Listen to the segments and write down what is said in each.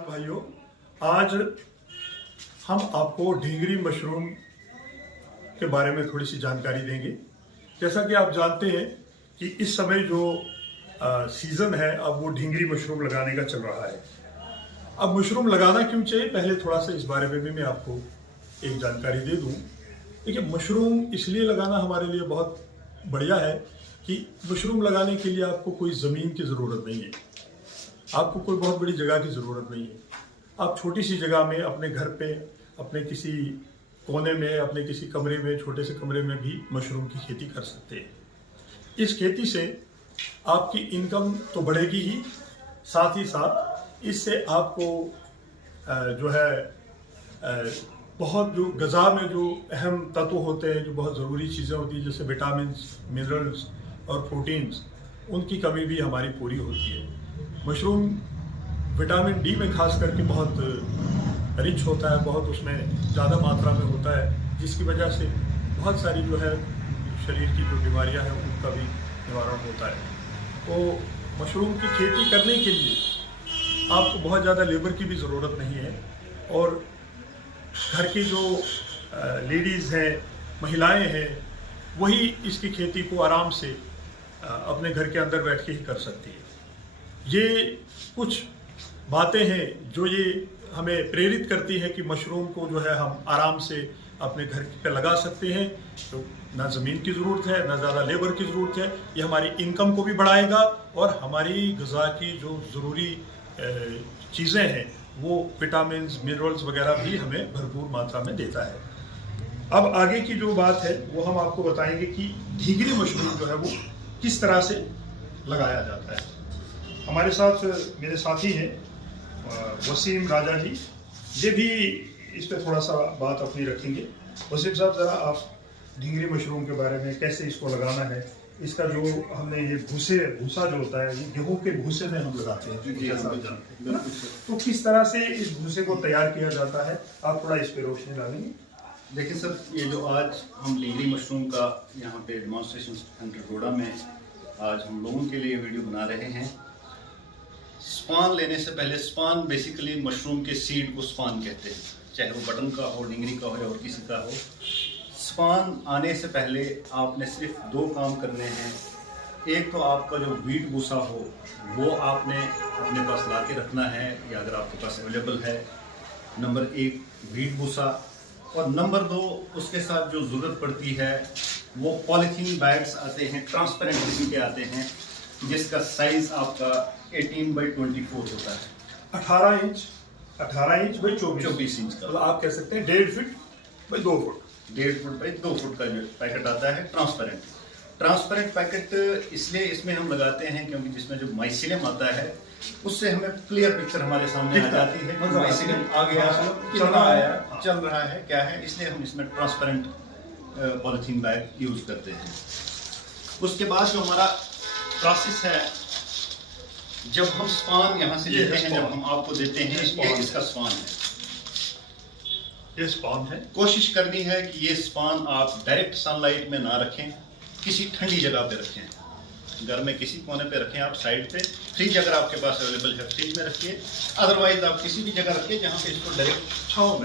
भाइयों, आज हम आपको ढींगरी मशरूम के बारे में थोड़ी सी जानकारी देंगे। जैसा कि आप जानते हैं कि इस समय जो सीज़न है, अब वो ढींगरी मशरूम लगाने का चल रहा है। अब मशरूम लगाना क्यों चाहिए, पहले थोड़ा सा इस बारे में भी मैं आपको एक जानकारी दे दूं। देखिए, मशरूम इसलिए लगाना हमारे लिए बहुत बढ़िया है कि मशरूम लगाने के लिए आपको कोई ज़मीन की ज़रूरत नहीं है, आपको कोई बहुत बड़ी जगह की ज़रूरत नहीं है। आप छोटी सी जगह में अपने घर पे, अपने किसी कोने में, अपने किसी कमरे में, छोटे से कमरे में भी मशरूम की खेती कर सकते हैं। इस खेती से आपकी इनकम तो बढ़ेगी ही, साथ ही साथ इससे आपको जो है बहुत जो ग़िज़ा में जो अहम तत्व होते हैं, जो बहुत ज़रूरी चीज़ें होती हैं, जैसे विटामिन, मिनरल्स और प्रोटीन्स, उनकी कमी भी हमारी पूरी होती है। मशरूम विटामिन डी में खास करके बहुत रिच होता है, बहुत उसमें ज़्यादा मात्रा में होता है, जिसकी वजह से बहुत सारी जो है शरीर की जो बीमारियां हैं उनका भी निवारण होता है। तो मशरूम की खेती करने के लिए आपको बहुत ज़्यादा लेबर की भी ज़रूरत नहीं है, और घर की जो लेडीज़ हैं, महिलाएं हैं, वही इसकी खेती को आराम से अपने घर के अंदर बैठ के ही कर सकती है। ये कुछ बातें हैं जो ये हमें प्रेरित करती है कि मशरूम को जो है हम आराम से अपने घर पे लगा सकते हैं। तो ना ज़मीन की ज़रूरत है, ना ज़्यादा लेबर की ज़रूरत है। ये हमारी इनकम को भी बढ़ाएगा और हमारी ग़िज़ा की जो ज़रूरी चीज़ें हैं, वो विटामिन, मिनरल्स वगैरह भी हमें भरपूर मात्रा में देता है। अब आगे की जो बात है वो हम आपको बताएंगे कि ढींगरी मशरूम जो है वो किस तरह से लगाया जाता है। हमारे साथ मेरे साथी हैं वसीम राजा जी, ये भी इस पर थोड़ा सा बात अपनी रखेंगे। वसीम साहब, ज़रा आप ढींगरी मशरूम के बारे में, कैसे इसको लगाना है, इसका जो हमने ये भूसा जो होता है, ये गेहूं के भूसे में हम लगाते हैं, जैसा आप जानते हैं, तो किस तरह से इस भूसे को तैयार किया जाता है, आप थोड़ा इस पर रोशनी डालेंगे। देखिए सर, ये जो आज हम ढींगरी मशरूम का यहाँ पे डेमोन्स्ट्रेशन सेंटर रोड़ा में आज हम लोगों के लिए वीडियो बना रहे हैं। स्पान लेने से पहले, स्पान बेसिकली मशरूम के सीड को स्पान कहते हैं, चाहे वो बटन का हो, ढींगरी का हो या और किसी का हो। स्पान आने से पहले आपने सिर्फ दो काम करने हैं। एक तो आपका जो वीट भूसा हो वो आपने अपने पास ला के रखना है, या अगर आपके पास अवेलेबल है, नंबर एक वीट भूसा, और नंबर दो उसके साथ जो ज़रूरत पड़ती है वो पॉलीथीन बैग्स आते हैं, ट्रांसपेरेंट किस्म के आते हैं, जिसका साइज आपका 18 बाई 24 होता है। 18 इंच बाई 24 इंच का, मतलब आप कह सकते हैं 1.5 feet by 2 foot, 1.5 foot by 2 foot का जो पैकेट आता है ट्रांसपेरेंट पैकेट इसलिए इसमें हम लगाते हैं क्योंकि जिसमें जो माइसिलियम आता है उससे हमें क्लियर पिक्चर हमारे सामने आ जाती है। माइसिलियम आ गया, कितना आया, चल रहा है, क्या है, इसलिए हम इसमें ट्रांसपेरेंट पॉलीथीन बैग यूज करते हैं। उसके बाद जो हमारा प्रोसेस है, जब हम स्पान यहाँ से लेते हैं, जब हम आपको देते हैं, ये इसका स्पान है, ये स्पान है। कोशिश करनी है कि ये स्पान आप डायरेक्ट सनलाइट में ना रखें, किसी ठंडी जगह पे रखें, घर में किसी कोने पे रखें, आप साइड पे, फ्रिज अगर आपके पास अवेलेबल है फ्रिज में रखिए, अदरवाइज आप किसी भी जगह रखिए जहाँ पे इसको डायरेक्ट छाँव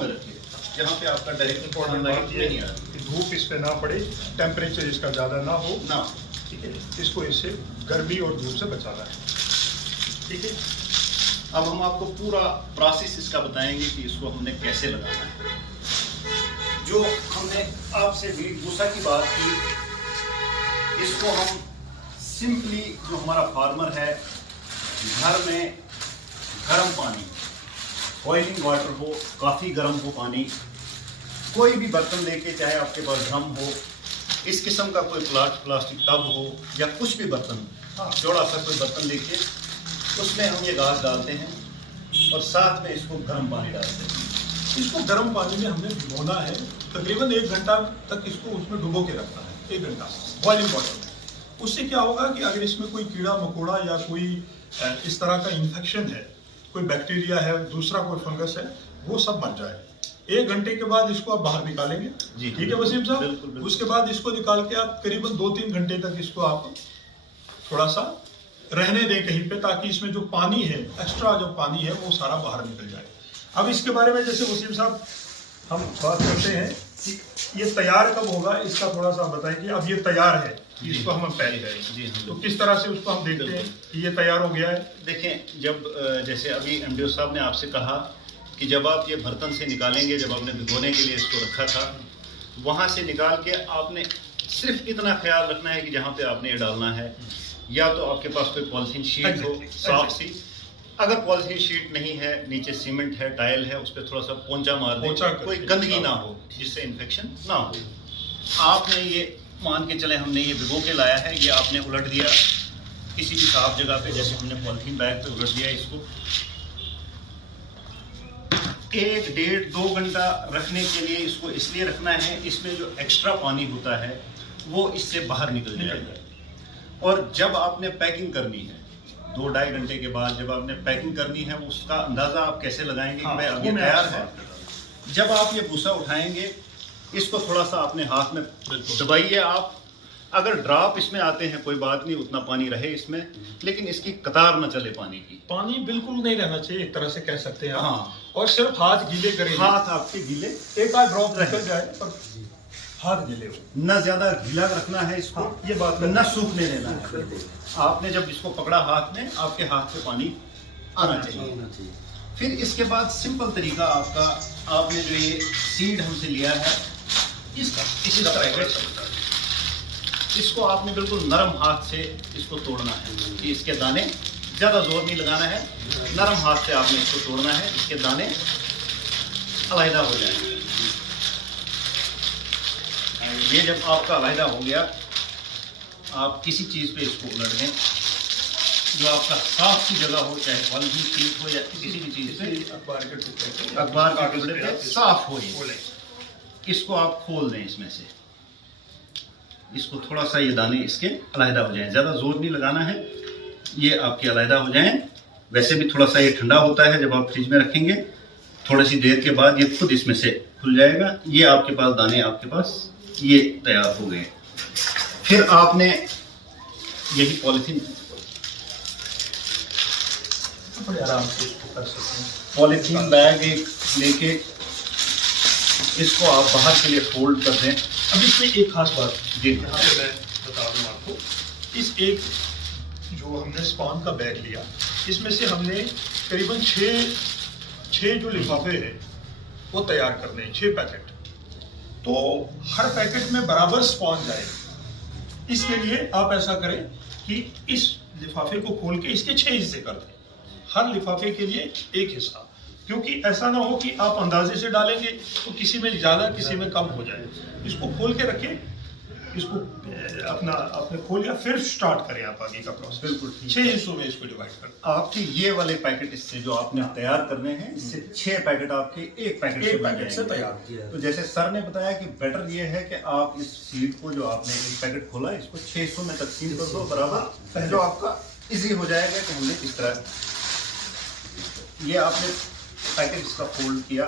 में रखिए, जहाँ पे आपका डायरेक्ट सनलाइट नहीं आ रही, धूप इस पे ना पड़े, टेम्परेचर इसका ज़्यादा ना हो, ठीक है। इसको इससे गर्मी और धूप से बचाना है, ठीक है। अब हम आपको पूरा प्रोसेस इसका बताएंगे कि इसको हमने कैसे लगाना है। जो हमने आपसे वीट भूसा की बात की, इसको हम सिंपली, जो हमारा फार्मर है, घर में गर्म पानी, बॉइलिंग वाटर हो, काफ़ी गर्म हो पानी, कोई भी बर्तन लेके, चाहे आपके पास ड्रम हो, इस किस्म का कोई प्लास्टिक टब हो या कुछ भी बर्तन, चौड़ा सा कोई बर्तन लेके उसमें हम ये घास डालते हैं और साथ में इसको गर्म पानी डालते हैं। इसको गर्म पानी में हमने भिगोना है, तकरीबन 1 घंटा तक इसको उसमें डुबो के रखना है, 1 घंटा बॉइलिंग वाटर में। उससे क्या होगा कि अगर इसमें कोई कीड़ा मकोड़ा या कोई इस तरह का इन्फेक्शन है, कोई बैक्टीरिया है, दूसरा कोई फंगस है, वो सब मर जाए। 1 घंटे के बाद इसको आप बाहर निकालेंगे, ठीक है वसीम साहब। उसके बाद इसको निकाल के आप करीबन 2-3 घंटे तक इसको आप थोड़ा सा रहने दें कहीं पे, ताकि इसमें जो पानी है, एक्स्ट्रा जो पानी है वो सारा बाहर निकल जाए। अब इसके बारे में जैसे वसीम साहब हम बात करते हैं कि ये तैयार कब होगा, इसका थोड़ा सा बताएं कि अब ये तैयार है, इसको हम पैक करेंगे तो किस तरह से उसको हम देखते हैं कि ये तैयार हो गया है। देखें, जब जैसे अभी एमडीओ साहब ने आपसे कहा कि जब आप ये बर्तन से निकालेंगे, जब आपने भिगोने के लिए इसको रखा था, वहाँ से निकाल के आपने सिर्फ इतना ख्याल रखना है कि जहाँ पे आपने ये डालना है, या तो आपके पास कोई पॉलिथीन शीट हो साफ सी, अगर पॉलिथीन शीट नहीं है, नीचे सीमेंट है, टाइल है, उस पर थोड़ा सा पोंचा मार दें, कोई गंदगी ना हो जिससे इन्फेक्शन ना हो। आपने ये मान के चले, हमने ये भिगो के लाया है, ये आपने उलट दिया किसी भी साफ जगह पे, जैसे हमने पॉलिथीन बैग पे उलट दिया इसको, 1, 1.5, 2 घंटा रखने के लिए इसको इसलिए रखना है, इसमें जो एक्स्ट्रा पानी होता है वो इससे बाहर निकल जाएगा। और जब आपने पैकिंग करनी है 2-2.5 घंटे के बाद जब आपने पैकिंग करनी है, उसका अंदाजा आप कैसे लगाएंगे कि भाई अब ये तैयार है। जब आप ये भूसा उठाएंगे, इसको थोड़ा सा अपने हाथ में दबाइए आप, अगर ड्रॉप इसमें आते हैं कोई बात नहीं, उतना पानी रहे इसमें, लेकिन इसकी कतार न चले पानी की। पानी बिल्कुल नहीं रहना चाहिए, एक तरह से कह सकते हैं आप। हाँ, और सिर्फ हाथ गीले करें, हाथ आपके गीले, एक आध ड्रॉप निकल जाए पर हाथ गीले हो, न ज्यादा गीला रखना है इसको। हाँ, ये बात न सूखने देना है। आपने जब इसको पकड़ा हाथ में, आपके हाथ पे पानी आना चाहिए। फिर इसके बाद सिंपल तरीका आपका, आपने जो ये सीड हमसे लिया है इसका पैकेट, इसको आपने बिल्कुल नरम हाथ से इसको तोड़ना है कि इसके दाने, ज़्यादा जोर नहीं लगाना है, नरम हाथ से आपने इसको तोड़ना है, इसके दाने अलहदा हो जाए। ये जब आपका अलहदा हो गया, आप किसी चीज़ पे इसको उलट दें जो आपका साफ सी जगह हो, चाहे पॉलिथीन शीट हो या किसी भी चीज़ पे, अखबार के टुकड़े पे साफ हो। इसको आप खोल दें इसमें से, इसको थोड़ा सा ये दाने इसके अलहदा हो जाएं, ज़्यादा जोर नहीं लगाना है, ये आपके अलहदा हो जाएं। वैसे भी थोड़ा सा ये ठंडा होता है, जब आप फ्रिज में रखेंगे थोड़ी सी देर के बाद ये खुद इसमें से खुल जाएगा। ये आपके पास दाने, आपके पास ये तैयार हो गए। फिर आपने यही पॉलिथीन बड़े आराम से इसको कर सकते हैं। पॉलिथीन बैग एक लेके इसको आप बाहर के लिए फोल्ड कर दें। अब इसमें एक खास बात जी, यहाँ पे मैं बता दूं आपको, इस एक जो हमने स्पॉन का बैग लिया, इसमें से हमने करीबन 6 जो लिफाफे हैं वो तैयार करने हैं, 6 पैकेट। तो हर पैकेट में बराबर स्पॉन जाए, इसके लिए आप ऐसा करें कि इस लिफाफे को खोल के इसके 6 हिस्से कर दें, हर लिफाफे के लिए एक हिस्सा, क्योंकि ऐसा ना हो कि आप अंदाजे से डालेंगे तो किसी में ज़्यादा किसी में कम हो जाए। इसको खोल के रखें, इसको अपना आपने खोल लिया, फिर स्टार्ट करें आप आगे का प्रोसेस। बिल्कुल 6 हिस्सों में इसको डिवाइड कर, आपके ये वाले पैकेट इससे जो आपने तैयार करने हैं, इससे 6 पैकेट आपके एक पैकेट से तैयार। तो जैसे सर ने बताया कि बेटर ये है कि आप इस सीट को जो आपने एक पैकेट खोला, इसको 600 में तकसीम कर दो बराबर, जो आपका इजी हो जाएगा कि हमने किस तरह ये आपने पैकेट इसका फोल्ड किया।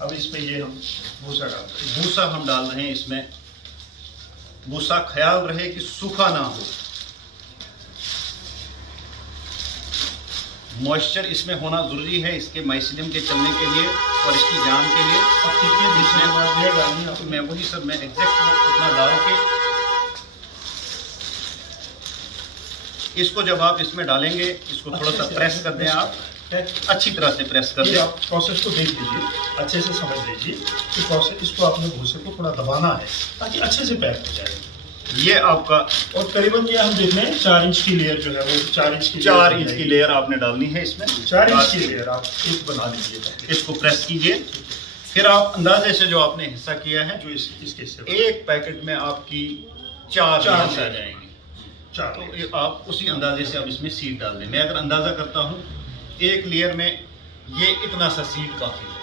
अब इसमें ये हम भूसा डालते हैं। भूसा हम डाल रहे हैं इसमें। भूसा ख्याल रहे कि सूखा ना हो, मॉइस्चर इसमें होना जरूरी है इसके माइसिलियम के चलने के लिए और इसकी जान के लिए। अब कितने इसमें डालनी है? मैं वही सर, मैं एग्जैक्ट उतना डाल के इसको जब आप इसमें डालेंगे, इसको थोड़ा सा प्रेस कर दें आप, अच्छी तरह से प्रेस कर दें। आप प्रोसेस को देख लीजिए, अच्छे से समझ लीजिए कि प्रोसेस, इसको आपने भूसे को थोड़ा दबाना है ताकि अच्छे से पैक हो जाए। ये आपका, और करीबन ये हम देख रहे हैं 4 इंच की लेयर जो है वो 4 इंच की लेयर आपने डालनी है इसमें। 4 इंच की लेयर आप एक बना लीजिए, इसको प्रेस कीजिए। फिर आप अंदाजे से जो आपने हिस्सा किया है, जो इसके हिस्से एक पैकेट में आपकी 4 आ जाएंगे। 4 तो आप उसी अंदाजे से अब इसमें सीड डाल दें। मैं अगर अंदाजा करता हूँ, एक लेयर में ये इतना सा सीड काफी है,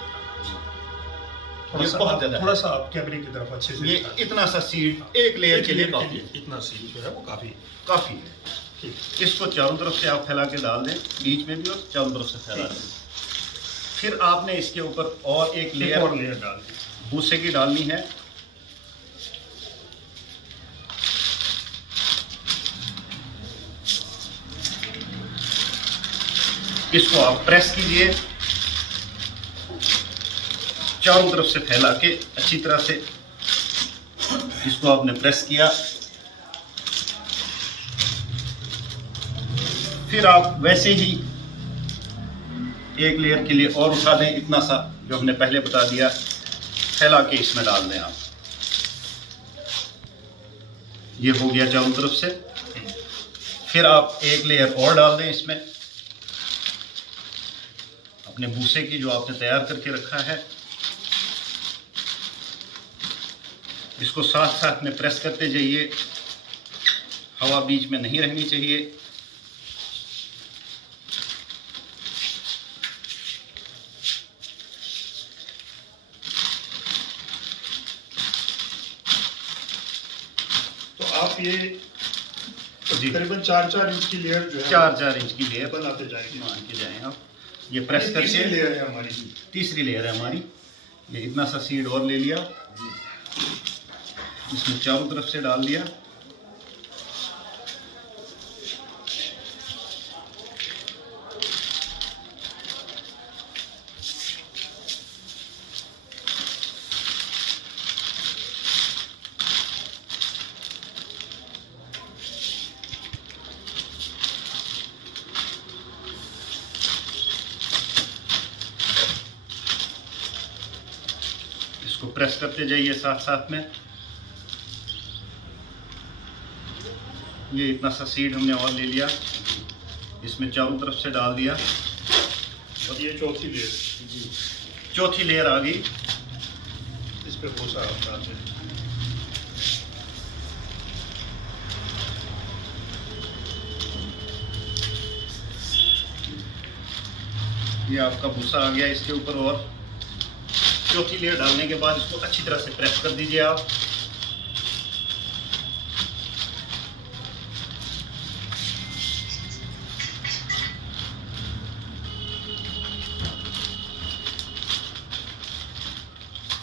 ये बहुत ज्यादा, थोड़ा सा आप कैमरे की तरफ अच्छे से, ये इतना सा सीड एक लेयर के लिए काफी है, इतना सीड जो है वो काफी है। ठीक, इसको चारों तरफ से आप फैला के डाल दें, बीच में भी और चारों तरफ से फैला दें। फिर आपने इसके ऊपर और एक लेयर डाल दी, भूसे की डालनी है। इसको आप प्रेस कीजिए, चारों तरफ से फैला के अच्छी तरह से इसको आपने प्रेस किया। फिर आप वैसे ही एक लेयर के लिए और उठा दें, इतना सा जो हमने पहले बता दिया, फैला के इसमें डाल दें आप। ये हो गया चारों तरफ से। फिर आप एक लेयर और डाल दें इसमें अपने भूसे की, जो आपने तैयार करके रखा है। इसको साथ साथ में प्रेस करते जाइए, हवा बीच में नहीं रहनी चाहिए। तो आप ये जी करीबन 4-4 इंच की लेयर जो है 4-4 इंच की लेयर बनाते जाएंगे। मान के जाएं आप। ये प्रेस करके तीसरी लेयर है हमारी। तीसरी लेयर है हमारी। ये इतना सा सीड और ले लिया, इसमें चारों तरफ से डाल दिया। इसको प्रेस करते जाइए साथ साथ में। ये इतना सा सीड हमने और ले लिया, इसमें चारों तरफ से डाल दिया। और ये चौथी लेयर, चौथी लेयर आ गई। इस पे भूसा आप डालते हैं। ये आपका भूसा आ गया इसके ऊपर। और चौथी लेयर डालने के बाद इसको अच्छी तरह से प्रेस कर दीजिए आप।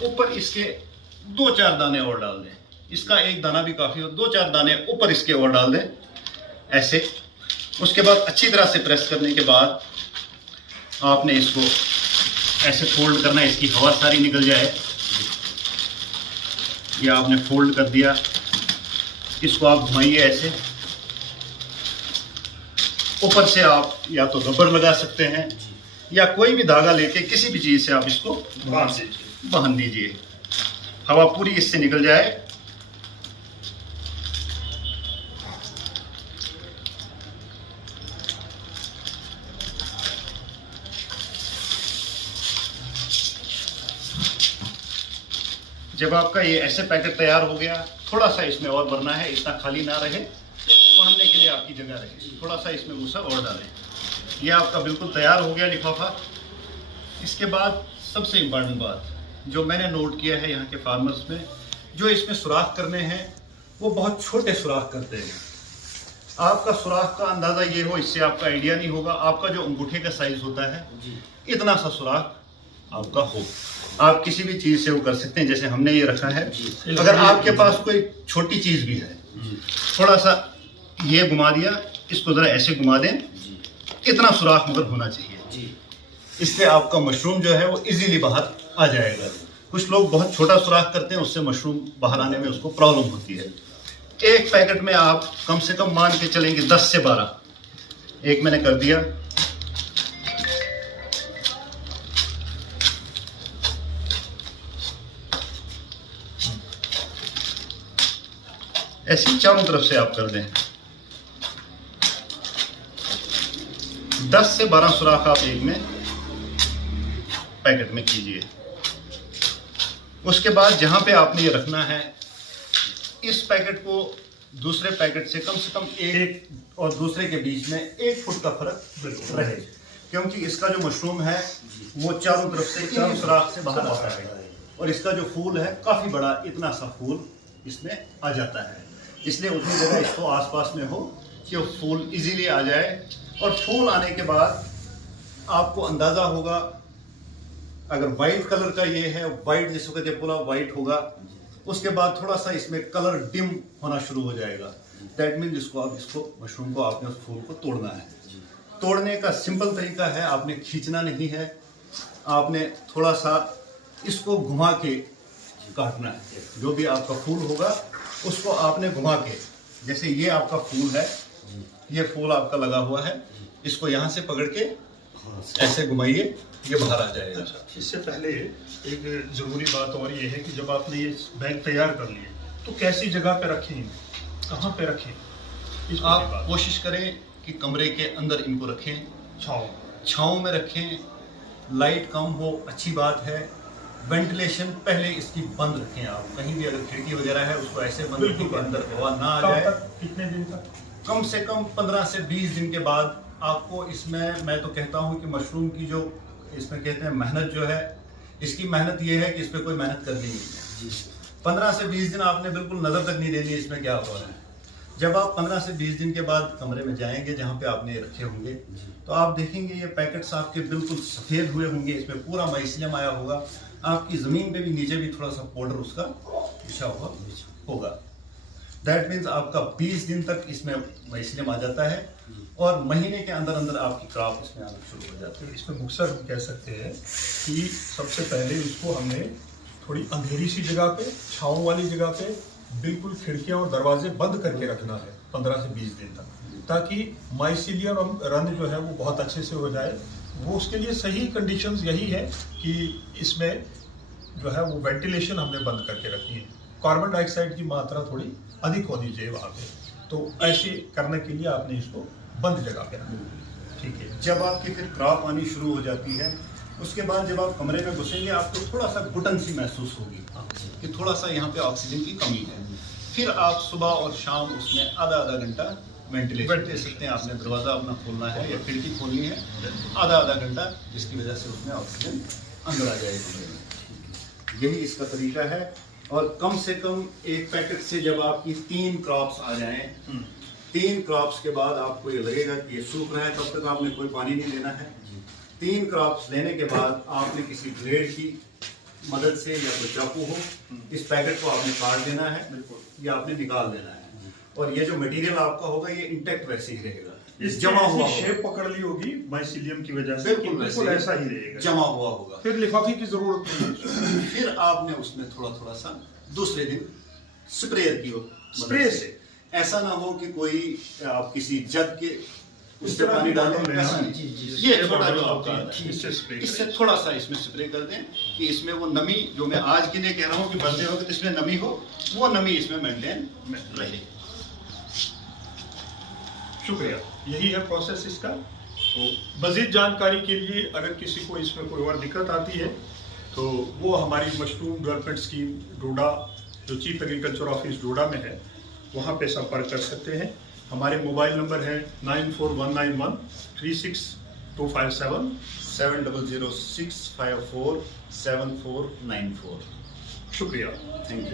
ऊपर इसके 2-4 दाने और डाल दें। इसका एक दाना भी काफी हो, 2-4 दाने ऊपर इसके और डाल दें ऐसे। उसके बाद अच्छी तरह से प्रेस करने के बाद आपने इसको ऐसे फोल्ड करना है, इसकी हवा सारी निकल जाए। ये आपने फोल्ड कर दिया, इसको आप घुमाइए ऐसे। ऊपर से आप या तो रबर लगा सकते हैं या कोई भी धागा लेके किसी भी चीज से आप इसको बांध दीजिए, हवा पूरी इससे निकल जाए। जब आपका ये ऐसे पैकेट तैयार हो गया, थोड़ा सा इसमें और भरना है, इतना खाली ना रहे, बांधने के लिए आपकी जगह रहे। थोड़ा सा इसमें भूसा और डालें। ये आपका बिल्कुल तैयार हो गया लिफाफा। इसके बाद सबसे इम्पोर्टेंट बात जो मैंने नोट किया है यहाँ के फार्मर्स में, जो इसमें सुराख करने हैं वो बहुत छोटे सुराख करते हैं। आपका सुराख का अंदाजा ये हो, इससे आपका आइडिया नहीं होगा। आपका जो अंगूठे का साइज होता है इतना सा सुराख आपका हो, आप किसी भी चीज से वो कर सकते हैं। जैसे हमने ये रखा है, अगर आपके पास कोई छोटी चीज भी है, थोड़ा सा ये घुमा दिया, इसको जरा ऐसे घुमा दें, इतना सुराख मगर होना चाहिए। इससे आपका मशरूम जो है वो इजीली बाहर आ जाएगा। कुछ लोग बहुत छोटा सुराख करते हैं, उससे मशरूम बाहर आने में उसको प्रॉब्लम होती है। एक पैकेट में आप कम से कम मान के चलेंगे 10 से 12। एक मैंने कर दिया। ऐसी चारों तरफ से आप कर दें। 10 से 12 सुराख आप एक में पैकेट में कीजिए। उसके बाद जहां पे आपने ये रखना है, इस पैकेट को दूसरे पैकेट से कम एक और दूसरे के बीच में 1 फुट का फर्क रहे, क्योंकि इसका जो मशरूम है वो चारों तरफ से इन्हीं सुराख से बाहर आता है। और इसका जो फूल है काफी बड़ा, इतना सा फूल इसमें आ जाता है। इसलिए उतनी जगह इसको आसपास में हो कि वो फूल इजीली आ जाए। और फूल आने के बाद आपको अंदाजा होगा, अगर वाइट कलर का ये है, वाइट जिसको कहते हैं पूरा वाइट होगा, उसके बाद थोड़ा सा इसमें कलर डिम होना शुरू हो जाएगा। दैट मीन इसको आप इसको मशरूम को आपने उस फूल को तोड़ना है। तोड़ने का सिंपल तरीका है, आपने खींचना नहीं है, आपने थोड़ा सा इसको घुमा के काटना है। जो भी आपका फूल होगा उसको आपने घुमा के, जैसे ये आपका फूल है, ये फूल आपका लगा हुआ है, इसको यहाँ से पकड़ के ऐसे घुमाइए, ये बाहर आ जाएगा। इससे पहले एक जरूरी बात और ये है कि जब आपने ये बैग तैयार कर लिए तो कैसी जगह पे रखें, कहाँ पे रखें? आप कोशिश करें कि कमरे के अंदर इनको रखें, छाँव में रखें, लाइट कम हो, अच्छी बात है। वेंटिलेशन पहले इसकी बंद रखें। आप कहीं भी अगर खिड़की वगैरह है उसको ऐसे बंद रखें कि अंदर हवा ना आ जाए। कितने दिन तक? कम से कम 15 से 20 दिन के बाद आपको इसमें, मैं तो कहता हूं कि मशरूम की जो इसमें कहते हैं मेहनत जो है, इसकी मेहनत ये है कि इस पर कोई मेहनत करनी नहीं है। 15 से 20 दिन आपने बिल्कुल नज़र तक नहीं देनी इसमें क्या हो रहा है। जब आप 15 से 20 दिन के बाद कमरे में जाएंगे जहाँ पे आपने रखे होंगे, तो आप देखेंगे ये पैकेट्स आपके बिल्कुल सफ़ेद हुए होंगे, इसमें पूरा माइसीलियम आया होगा, आपकी ज़मीन पे भी नीचे भी थोड़ा सा पाउडर उसका बिछा हुआ होगा। दैट मीन्स आपका 20 दिन तक इसमें माइसीलियम आ जाता है और महीने के अंदर अंदर आपकी क्रॉप इसमें आना शुरू हो जाती है। इसमें मुख्तसर हम कह सकते हैं कि सबसे पहले इसको हमने थोड़ी अंधेरी सी जगह पे, छाँव वाली जगह पे, बिल्कुल खिड़कियां और दरवाजे बंद करके रखना है 15 से 20 दिन तक, ताकि माइसीलियम रन जो है वो बहुत अच्छे से हो जाए। वो उसके लिए सही कंडीशंस यही है कि इसमें जो है वो वेंटिलेशन हमने बंद करके रखी है, कार्बन डाइऑक्साइड की मात्रा थोड़ी अधिक होनी चाहिए वहाँ पे। तो ऐसे करने के लिए आपने इसको बंद जगह पे रखना। ठीक है। जब आपकी फिर क्रॉप आनी शुरू हो जाती है, उसके बाद जब आप कमरे में घुसेंगे आपको थोड़ा सा घुटन सी महसूस होगी कि थोड़ा सा यहाँ पे ऑक्सीजन की कमी है। फिर आप सुबह और शाम उसमें आधा घंटा वेंटिलेशन दे सकते हैं। आपने दरवाज़ा अपना खोलना है या खिड़की खोलनी है, आधा घंटा, जिसकी वजह से उसमें ऑक्सीजन अंदर आ जाए कमरे में। यही इसका तरीका है। और कम से कम एक पैकेट से जब आपकी 3 क्रॉप्स आ जाएं, 3 क्रॉप्स के बाद आपको ये लगेगा कि ये सूख रहा है, तब तक आपने कोई पानी नहीं देना है। 3 क्रॉप्स लेने के बाद आपने किसी ब्लेड की मदद से या कोई चाकू हो, इस पैकेट को आपने काट देना है या आपने निकाल देना है। और ये जो मटेरियल आपका होगा ये इंटेक्ट वैसे ही रहेगा, इस जमा हुआ शेप पकड़ ली होगी माइसीलियम की वजह से, बिल्कुल ऐसा ही रहेगा, जमा हुआ होगा। फिर लिफाफे की जरूरत नहीं। फिर आपने उसमें थोड़ा सा दूसरे दिन स्प्रेयर की स्प्रे से, ऐसा ना हो कि कोई आप किसी जग के उस पर पानी डालें, ऐसा नहीं। ये थोड़ा जो आपका इससे थोड़ा सा इसमें स्प्रे कर दें कि इसमें वो नमी, जो मैं आज के लिए कह रहा हूँ कि बंदे हो कि इसमें नमी हो, वो नमी इसमें मेंटेन रहे। शुक्रिया। यही है प्रोसेस इसका। तो मजीद जानकारी के लिए अगर किसी को इसमें कोई और दिक्कत आती है तो वो हमारी मशरूम डेवलपमेंट स्कीम डोडा, जो चीफ एग्रीकल्चर ऑफिस डोडा में है, वहाँ पे संपर्क कर सकते हैं। हमारे मोबाइल नंबर है 9419136257 7006547494। शुक्रिया। Thank you.